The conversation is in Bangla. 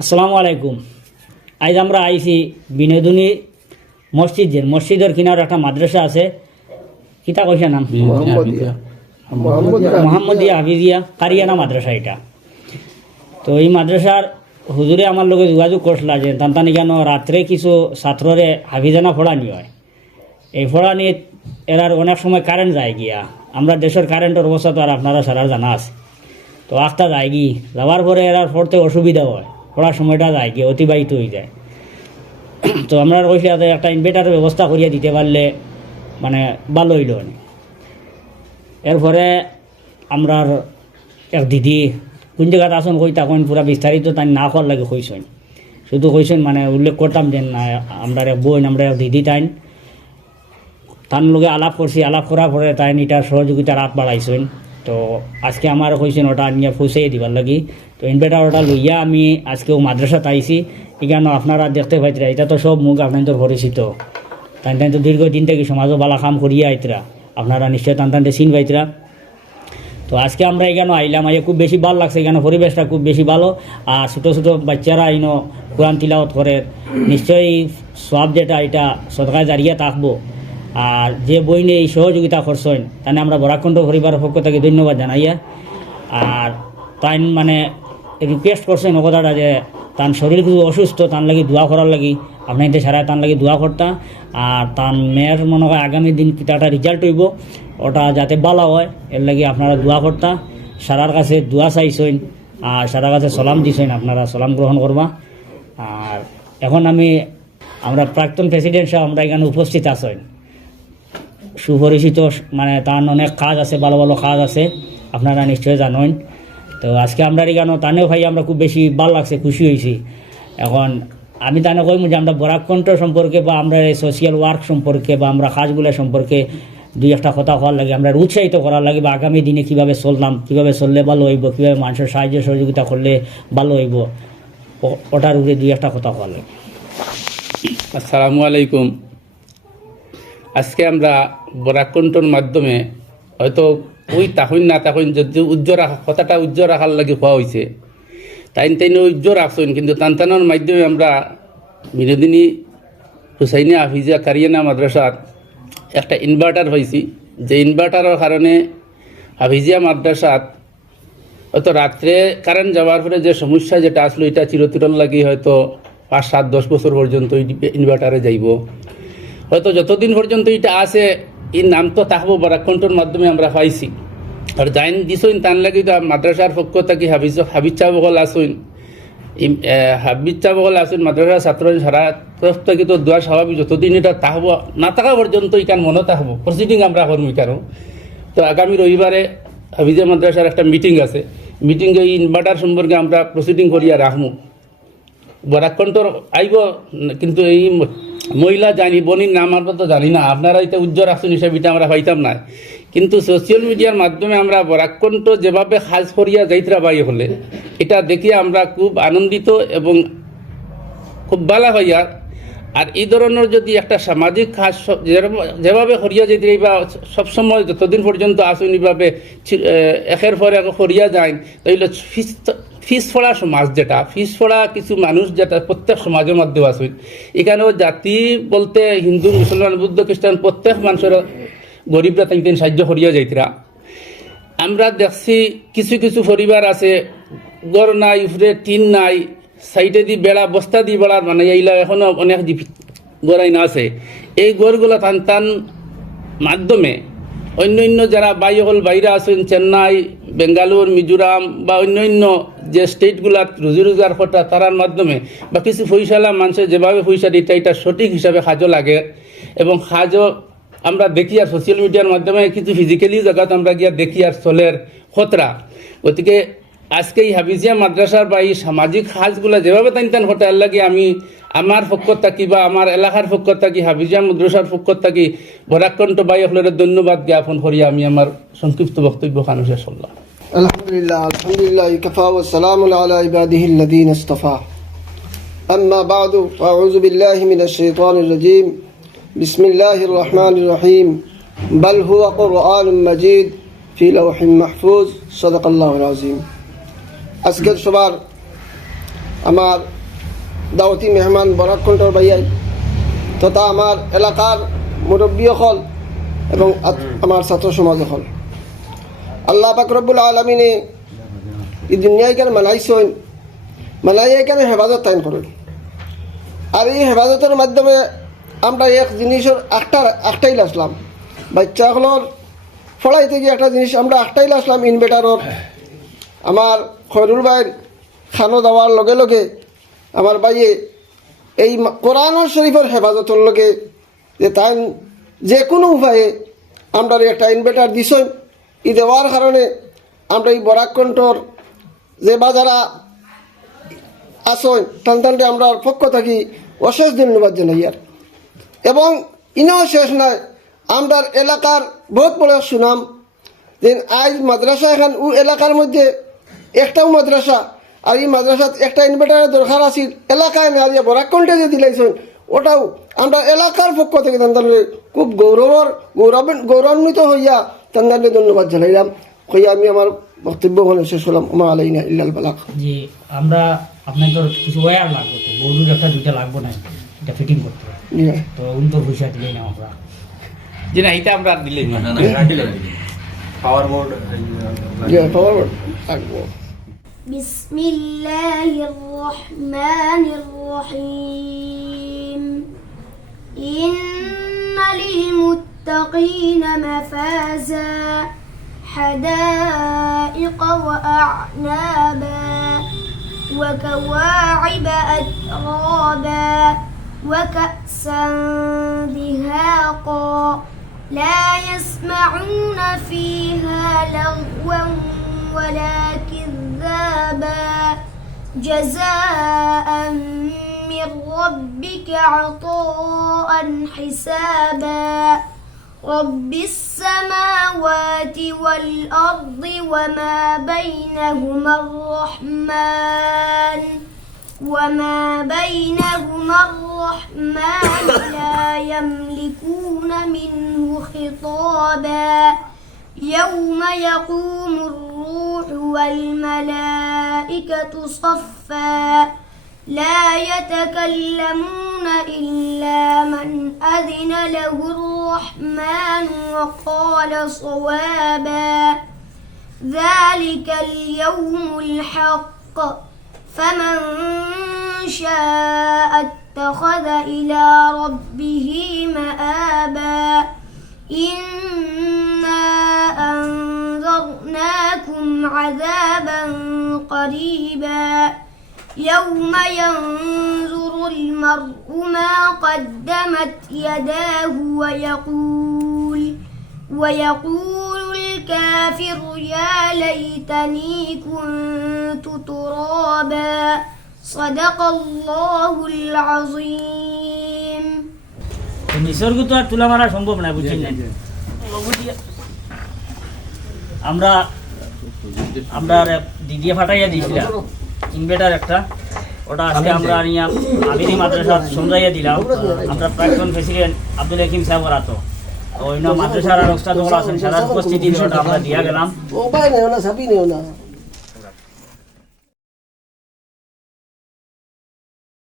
আসসালামু আলাইকুম। আজ আমরা আইছি বিনোদিনী মসজিদের কিনারে একটা মাদ্রাসা আছে, কিতা কইছে নাম মোহাম্মদিয়া হাফিজিয়া কারিয়ানা মাদ্রাসা। এটা তো এই মাদ্রাসার হুজুরে আমার লগে যোগাযোগ করছিল যে তান্তানি কেন রাত্রে কিছু ছাত্ররে হাফিজানা ফোড়ানি হয়। এই ফোড়ানি এরার অনেক সময় কারেন্ট যায় গিয়া, আমরা দেশের কারেন্টের অবস্থা তো আর আপনারা সারা জানা আছে। তো আখটা যায় গি যাওয়ার পরে এরার পড়তে অসুবিধা হয়, পড়ার সময়টা যায় গিয়ে অতিবাহিত হয়ে যায়। তো আমরা কইছি একটা ইনভার্টারের ব্যবস্থা করিয়া দিতে পারলে মানে ভালো হইল। এরপরে আমরার এক দিদি কোন জায়গাতে আসুন কই তখন পুরা বিস্তারিত তাই না করার লাগে কইসেন, শুধু কইসেন মানে উল্লেখ করতাম যে না আমরা এক বোন আমরা এক দিদি তার লগে আলাপ করছি, আলাপ করার পরে তাই এটার সহযোগিতার হাত বাড়াইছেন। তো আজকে আমার কইছেন ওটা নিয়ে পৌঁছাই দিবার লাগি। তো ইনভার্টার ওটা লইয়া আমি আজকেও মাদ্রাসাতে আইছি। এখানে আপনারা দেখতে পাইতরা এটা তো সব মুখ আপনাদের পরিচিত, তাই তো দীর্ঘদিন থেকে সমাজও বালা কাম করিয়া আইতরা, আপনারা নিশ্চয় টানতে চিন পাইতরা। তো আজকে আমরা এখানে আইলাম, খুব বেশি ভালো লাগছে, এখানে পরিবেশটা খুব বেশি ভালো। আর ছোটো ছোটো বাচ্চারা আইনো কোরআন তিলাওয়াত করে, নিশ্চয়ই সব যেটা এটা সদকায় জারিয়া থাকবো। আর যে বই নিয়ে এই সহযোগিতা করছেন তাই আমরা বরাকণ্ঠ পরিবারের পক্ষ থেকে ধন্যবাদ জানাইয়া। আর তাই মানে রিকোয়েস্ট করছেন ও কথাটা যে তার শরীর খুব অসুস্থ, তার লাগি দোয়া করার লাগি আপনাদের সারা তার লাগি দোয়া করতাম। আর তার মেয়ের মনে হয় আগামী দিন কিতাটা রেজাল্ট হইব, ওটা যাতে ভালো হয় এর লাগি আপনারা দোয়া করতাম। সারার কাছে দোয়া চাইছেন আর সারার কাছে সালাম দিছেন, আপনারা সালাম গ্রহণ করবা। আর এখন আমরা প্রাক্তন প্রেসিডেন্ট সাহেব আমরা এখানে উপস্থিত আছেন, সুপরিচিত, মানে তার অনেক কাজ আছে, ভালো ভালো কাজ আছে, আপনারা নিশ্চয়ই জানেন। তো আজকে আমরা এখানে তানেও ভাই আমরা খুব বেশি ভালো লাগছে, খুশি হয়েছি। এখন আমি তানে কইম যে আমরা বরাকণ্ঠ সম্পর্কে বা আমরা এই সোশিয়াল ওয়ার্ক সম্পর্কে বা আমরা কাজগুলো সম্পর্কে দুই একটা কথা হওয়ার লাগে, আমরা উৎসাহিত করার লাগে, বা আগামী দিনে কীভাবে চললাম, কীভাবে চললে ভালো হইব, কীভাবে মানুষের সাহায্য সহযোগিতা করলে ভালো হইব, ওটার উপরে দুই একটা কথা হওয়ার লাগে। আসসালামু আলাইকুম। আজকে আমরা বরাকণ্ঠর মাধ্যমে হয়তো ওই তাহইন না তাহইন যদি কথাটা উজ্জ্বল রাখার লাগে হওয়া হয়েছে, তাই উজ্জ্বল রাখছেন, কিন্তু তানতানোর মাধ্যমে আমরা বিনোদিনী হুসাইনিয়া হাফিজিয়া কারিয়ানা মাদ্রাসার একটা ইনভার্টার হয়েছি, যে ইনভার্টারের কারণে হাফিজিয়া মাদ্রাসাত হয়তো রাত্রে কারেন্ট যাওয়ার পরে যে সমস্যা যেটা আসলো এটা চিরতরণ লাগি হয়তো 5, 7, 10 বছর পর্যন্ত ইনভার্টারে যাইব। হয়তো যতদিন পর্যন্ত এটা আছে এই নাম তো থাকবো বরাকণ্ঠর মাধ্যমে আমরা পাইছি। আর জাইন দিছইন তান লাগি তো মাদ্রাসার পক্ষ থাকি হাবিজ চাবকল আসইন, হাবিজ চাবকল আসইন মাদ্রাসার ছাত্র সারা তরফ থেকে তো দোয়া স্বাভাবিক, যতদিন এটা থাকবো না থাকা পর্যন্ত এখান মনে থাকবো প্রসিডিং আমরা করবো কেন। তো আগামী রবিবারে হাফিজা মাদ্রাসার একটা মিটিং আছে, মিটিংয়ে এই ইনভার্টার সম্পর্কে আমরা প্রসিডিং করিয়া রাখবো। বরাকণ্ঠর আইব, কিন্তু এই মহিলা জানি বনির নাম আমরা তো জানি না, আপনারা এটা উজ্জ্বল রাখছেন হিসাবে এটা আমরা পাইতাম না। কিন্তু সোশ্যাল মিডিয়ার মাধ্যমে আমরা বরাকণ্ঠ যেভাবে সাজ করিয়া যাইতরা বাই হলে এটা দেখিয়ে আমরা খুব আনন্দিত এবং খুব ভালো হইয়া। আর এই ধরনের যদি একটা সামাজিক কাজ যেভাবে করিয়া যেতে বা সবসময় যতদিন পর্যন্ত আসুন এইভাবে একের পর এক করিয়া যায়, তাইলে ফিস ফোড়া সমাজ যেটা ফিস ফোড়া কিছু মানুষ যেটা প্রত্যেক সমাজের মধ্যেও আছে, এখানেও জাতি বলতে হিন্দু মুসলমান বুদ্ধ খ্রিস্টান প্রত্যেক মানুষের গরিবরা তাই সাহায্য করিয়া যাইতরা। আমরা দেখছি কিছু কিছু পরিবার আছে গড় নাই, উপরে টিন নাই, সাইডে দি বেড়া বস্তা দি বেড়ার মানে এইলা এখনো অনেক গড়াই না আছে। এই গড়গুলো টান মাধ্যমে অন্য যারা বাইরে আছেন চেন্নাই, বেঙ্গালুর, মিজোরাম বা অন্য যে স্টেটগুলার রুজি রোজগার করা তারার মাধ্যমে বা কিছু পয়সালা মানুষের যেভাবে পয়সা দিতে এটা সঠিক হিসাবে সাজও লাগে। এবং সাজও আমরা দেখি আর সোশ্যাল মিডিয়ার মাধ্যমে কিছু ফিজিক্যালি জায়গাতে আমরা গিয়া দেখি আর চলের খতরা। গতিকে আজকে এই হাফিজিয়া মাদ্রাসার বা এই সামাজিক কাজগুলো যেভাবে টান হঠাৎ লাগে আমি আমার পক্ষ থাকি বা আমার এলাকার পক্ষ থাকি হাফিজিয়া মাদ্রাসার পক্ষ থাকি বরাকণ্ঠ বাই হলের ধন্যবাদ জ্ঞাপন করি আমি আমার সংক্ষিপ্ত বক্তব্য খানো শেষ করলাম। আলহামদুলিল্লাহ কাফা ওয়া সালামুন আলা ইবাদিহিল্লাযীনা ইসতাফা। আম্মা বা'দু আউযু বিল্লাহি মিনাশ শাইতানির রাজীম। বিসমিল্লাহির রহমানির রহিম। বাল হুয়া কুরআনুম মাজিদ ফি লাওহিন মাহফুজ। সাদাকাল্লাহুল আযীম। আজকের সবার আমার দাওয়াতি মেহমান বরাকণ্ঠর ভাইয়াই তথা আমার এলাকার মুরব্বী হল এবং আমার ছাত্র সমাজ হল, আল্লাহ পাক রব্বুল আলমিনে এই দুনিয়ায় কেন মানাইছেন, মানাই এখানে হেফাজত তাইন করেন। আর এই হেফাজতের মাধ্যমে আমরা এক জিনিসের একটাই আসলাম, বাচ্চাগুলোর ফলাইতে গিয়ে একটা জিনিস আমরা একটাই আসলাম ইনভার্টারর। আমার খয়রুল ভাইয়ের খানো দেওয়ার লগে লগে আমার ভাইয়ে এই কোরআন শরীফের হেফাজতের লগে যে তাই যে কোনো উপায়ে আমরা একটা ইনভার্টার দিছেন, ই দেওয়ার কারণে আমরা এই বরাকণ্ঠর যে বাজারা আসন টানটানটে আমরা পক্ষ থাকি অশেষ ধন্যবাদ জানাই। আর এবং ইনাও শেষ নয়, আমরা এলাকার বহুত বড় সুনাম যে আজ মাদ্রাসা এখন ও এলাকার মধ্যে একটাও মাদ্রাসা, আর এই মাদ্রাসাত একটা ইনভার্টারের দরকার আছিল এলাকায় না দিয়ে বরাকণ্ঠে যে দিলাইছেন, ওটাও আমরা এলাকার পক্ষ থেকে তাদের খুব গৌরবান্বিত হইয়া তাদের ধন্যবাদ জানাইলাম। হইয়া আমি আমার বক্তব্য বলে শেষ হলাম। আমার আলাইনা ইল্লাল বালাগ। যে আমরা আপনাদের কিছু ওয়্যার লাগবে, তো বৌদুর একটা দুইটা লাগবে না, এটা ফিটিং করতে হবে, তো উল্টো পয়সা দিলেই না আমরা যে না এটা আমরা দিলেই না পাওয়ার বোর্ড লাগবো। بسم الله الرحمن الرحيم إن للمتقين مفازا حدائق وأعنابا وكواعب أترابا وكأسا دهاقا لا يسمعون فيها لغوا ولا كذابا جزاء من ربك عطاء حسابا رب السماوات والأرض وما بينهما الرحمن لا يملكون منه خطابا يوم يقوم الروح والملائكة صفا لا يتكلمون إلا من أذن له الرحمن وقال صوابا ذلك اليوم الحق فمن شاء اتخذ إلى ربه مآبا إنا أنذرناكم عذابا قريبا يوم ينظر المرء ما قدمت يداه ويقول الكافر يا ليتني كنت ترابا صدق الله العظيم। নিসর্গ তো আর তুলা মারা সম্ভব না, বুঝছেন না? আমরা দিদিয়ে ফাটাইয়া দিয়েছিলাম ইনভার্টার একটা, ওটা আজকে আমরা আমিরি মাদ্রাসা সমঝাইয়া দিলাম। আমরা প্রাক্তন প্রেসিডেন্ট আব্দুল হাকিম সাহেব রাতো অন্য মাদ্রাসার আর ওস্তাদ আছেন সারা উপস্থিতি ওটা আমরা দিয়া গেলাম।